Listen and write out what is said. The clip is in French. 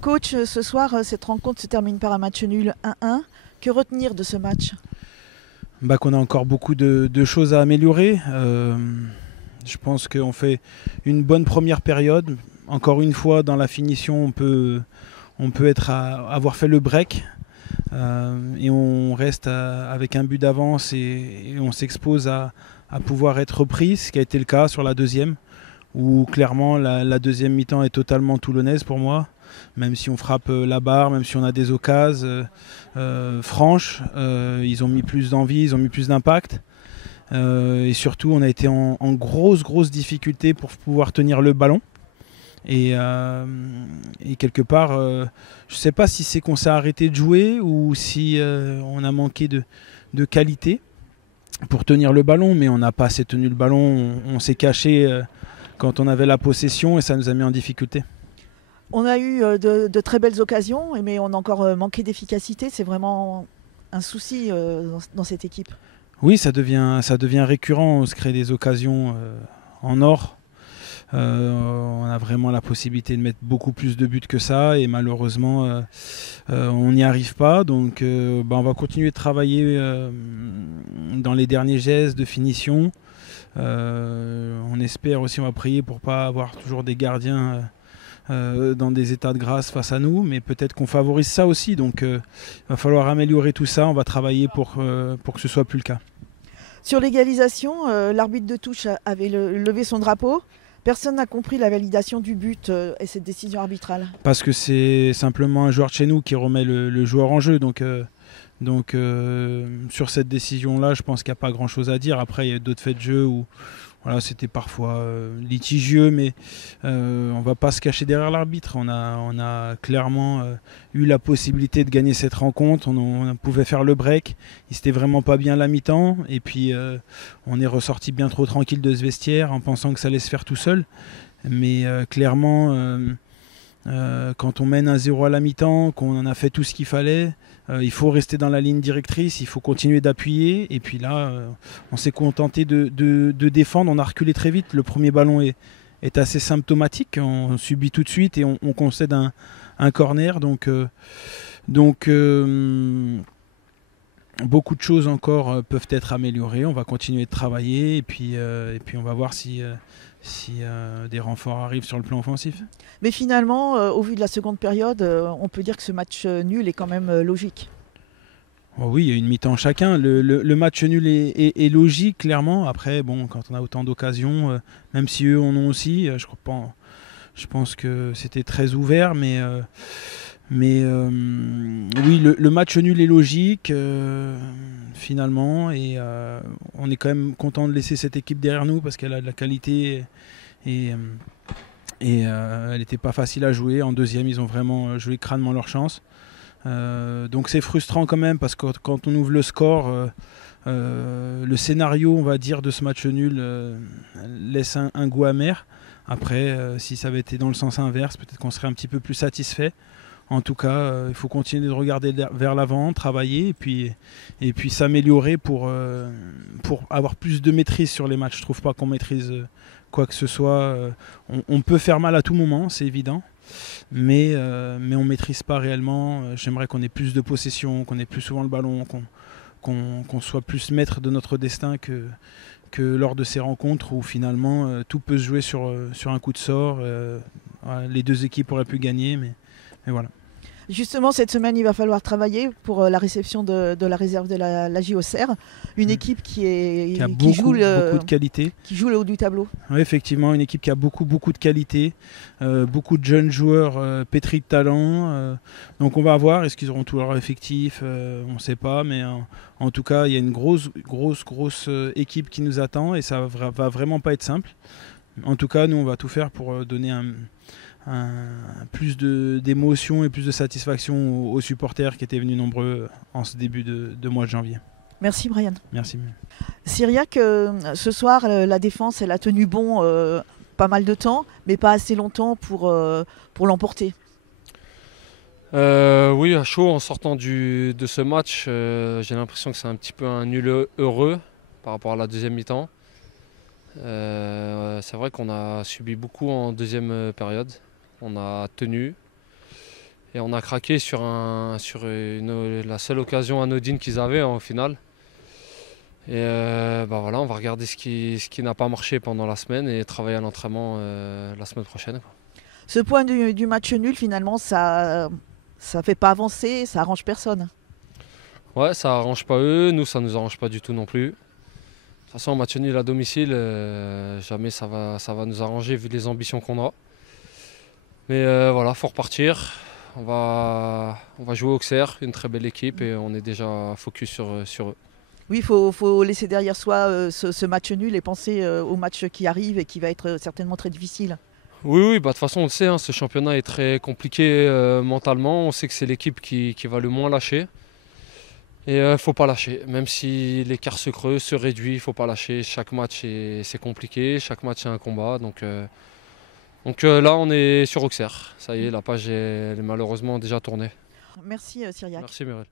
Coach, ce soir, cette rencontre se termine par un match nul 1-1. Que retenir de ce match? Qu'on a encore beaucoup de choses à améliorer. Je pense qu'on fait une bonne première période. Encore une fois, dans la finition, on peut avoir fait le break. Et on reste avec un but d'avance et on s'expose à pouvoir être repris, ce qui a été le cas sur la deuxième, où clairement la deuxième mi-temps est totalement toulonnaise pour moi. Même si on frappe la barre, même si on a des occasions franches, ils ont mis plus d'envie, ils ont mis plus d'impact. Et surtout, on a été en grosse difficulté pour pouvoir tenir le ballon. Et quelque part, je ne sais pas si c'est qu'on s'est arrêté de jouer ou si on a manqué de qualité pour tenir le ballon, mais on n'a pas assez tenu le ballon. On s'est caché quand on avait la possession et ça nous a mis en difficulté. On a eu de très belles occasions, mais on a encore manqué d'efficacité. C'est vraiment un souci dans cette équipe. Oui, ça devient récurrent. On se crée des occasions en or. On a vraiment la possibilité de mettre beaucoup plus de buts que ça et malheureusement on n'y arrive pas. Donc on va continuer de travailler dans les derniers gestes de finition. On espère aussi, on va prier pour ne pas avoir toujours des gardiens dans des états de grâce face à nous, mais peut-être qu'on favorise ça aussi. Donc il va falloir améliorer tout ça. On va travailler pour que ce soit plus le cas. Sur l'égalisation, l'arbitre de touche avait levé son drapeau. Personne n'a compris la validation du but et cette décision arbitrale. Parce que c'est simplement un joueur de chez nous qui remet le joueur en jeu. Donc sur cette décision-là, je pense qu'il n'y a pas grand-chose à dire. Après, il y a d'autres faits de jeu où voilà, c'était parfois litigieux, mais on ne va pas se cacher derrière l'arbitre. On a clairement eu la possibilité de gagner cette rencontre. On pouvait faire le break. Il n'était vraiment pas bien la mi-temps. Et puis on est ressorti bien trop tranquille de ce vestiaire en pensant que ça allait se faire tout seul. Mais clairement, quand on mène 1-0 à la mi-temps, qu'on en a fait tout ce qu'il fallait, il faut rester dans la ligne directrice, il faut continuer d'appuyer. Et puis là, on s'est contenté de défendre, on a reculé très vite. Le premier ballon est assez symptomatique, on subit tout de suite et on concède un corner. Donc beaucoup de choses encore peuvent être améliorées. On va continuer de travailler et puis on va voir si des renforts arrivent sur le plan offensif. Mais finalement, au vu de la seconde période, on peut dire que ce match nul est quand même logique. Oh oui, il y a une mi-temps chacun. Le match nul est logique, clairement. Après, bon, quand on a autant d'occasions, même si eux en ont aussi, je pense que c'était très ouvert. Mais oui, le match nul est logique, finalement. Et on est quand même content de laisser cette équipe derrière nous parce qu'elle a de la qualité. Et elle n'était pas facile à jouer. En deuxième, ils ont vraiment joué crânement leur chance. Donc c'est frustrant quand même parce que quand on ouvre le score, le scénario, on va dire, de ce match nul laisse un goût amer. Après, si ça avait été dans le sens inverse, peut-être qu'on serait un petit peu plus satisfait. En tout cas, il faut continuer de regarder vers l'avant, travailler et puis s'améliorer pour avoir plus de maîtrise sur les matchs. Je ne trouve pas qu'on maîtrise quoi que ce soit. On peut faire mal à tout moment, c'est évident, mais on ne maîtrise pas réellement. J'aimerais qu'on ait plus de possession, qu'on ait plus souvent le ballon, qu'on soit plus maître de notre destin que lors de ces rencontres où finalement tout peut se jouer sur un coup de sort. Les deux équipes auraient pu gagner, mais voilà. Justement, cette semaine, il va falloir travailler pour la réception de la réserve de la JOCR, une équipe qui a beaucoup de qualité. Qui joue le haut du tableau. Oui, effectivement, une équipe qui a beaucoup de qualité, beaucoup de jeunes joueurs pétris de talent. Donc on va voir, est-ce qu'ils auront tout leur effectif, on ne sait pas, mais en tout cas, il y a une grosse équipe qui nous attend et ça va vraiment pas être simple. En tout cas, nous, on va tout faire pour donner plus d'émotion et plus de satisfaction aux supporters qui étaient venus nombreux en ce début de mois de janvier. Merci Brian. Merci. Cyriac, ce soir, la défense, elle a tenu bon pas mal de temps, mais pas assez longtemps pour l'emporter. Oui, à chaud, en sortant de ce match, j'ai l'impression que c'est un petit peu un nul heureux par rapport à la deuxième mi-temps. C'est vrai qu'on a subi beaucoup en deuxième période. On a tenu Et on a craqué sur la seule occasion anodine qu'ils avaient au final. Et voilà, on va regarder ce qui n'a pas marché pendant la semaine et travailler à l'entraînement la semaine prochaine, quoi. Ce point du match nul, finalement, ça fait pas avancer, ça arrange personne. Ouais, ça arrange pas eux, nous ça nous arrange pas du tout non plus. De toute façon, match nul à domicile, jamais ça va nous arranger vu les ambitions qu'on a. Mais voilà, faut repartir. On va jouer au Auxerre, une très belle équipe et on est déjà focus sur eux. Oui, il faut laisser derrière soi ce match nul et penser au match qui arrive et qui va être certainement très difficile. Oui, bah, de toute façon on le sait, hein, ce championnat est très compliqué mentalement. On sait que c'est l'équipe qui va le moins lâcher. Et il ne faut pas lâcher, même si l'écart se creuse, se réduit, il ne faut pas lâcher. Chaque match c'est compliqué, chaque match est un combat. Donc là on est sur Auxerre. Ça y est, la page elle est malheureusement déjà tournée. Merci Cyriac. Merci Muriel.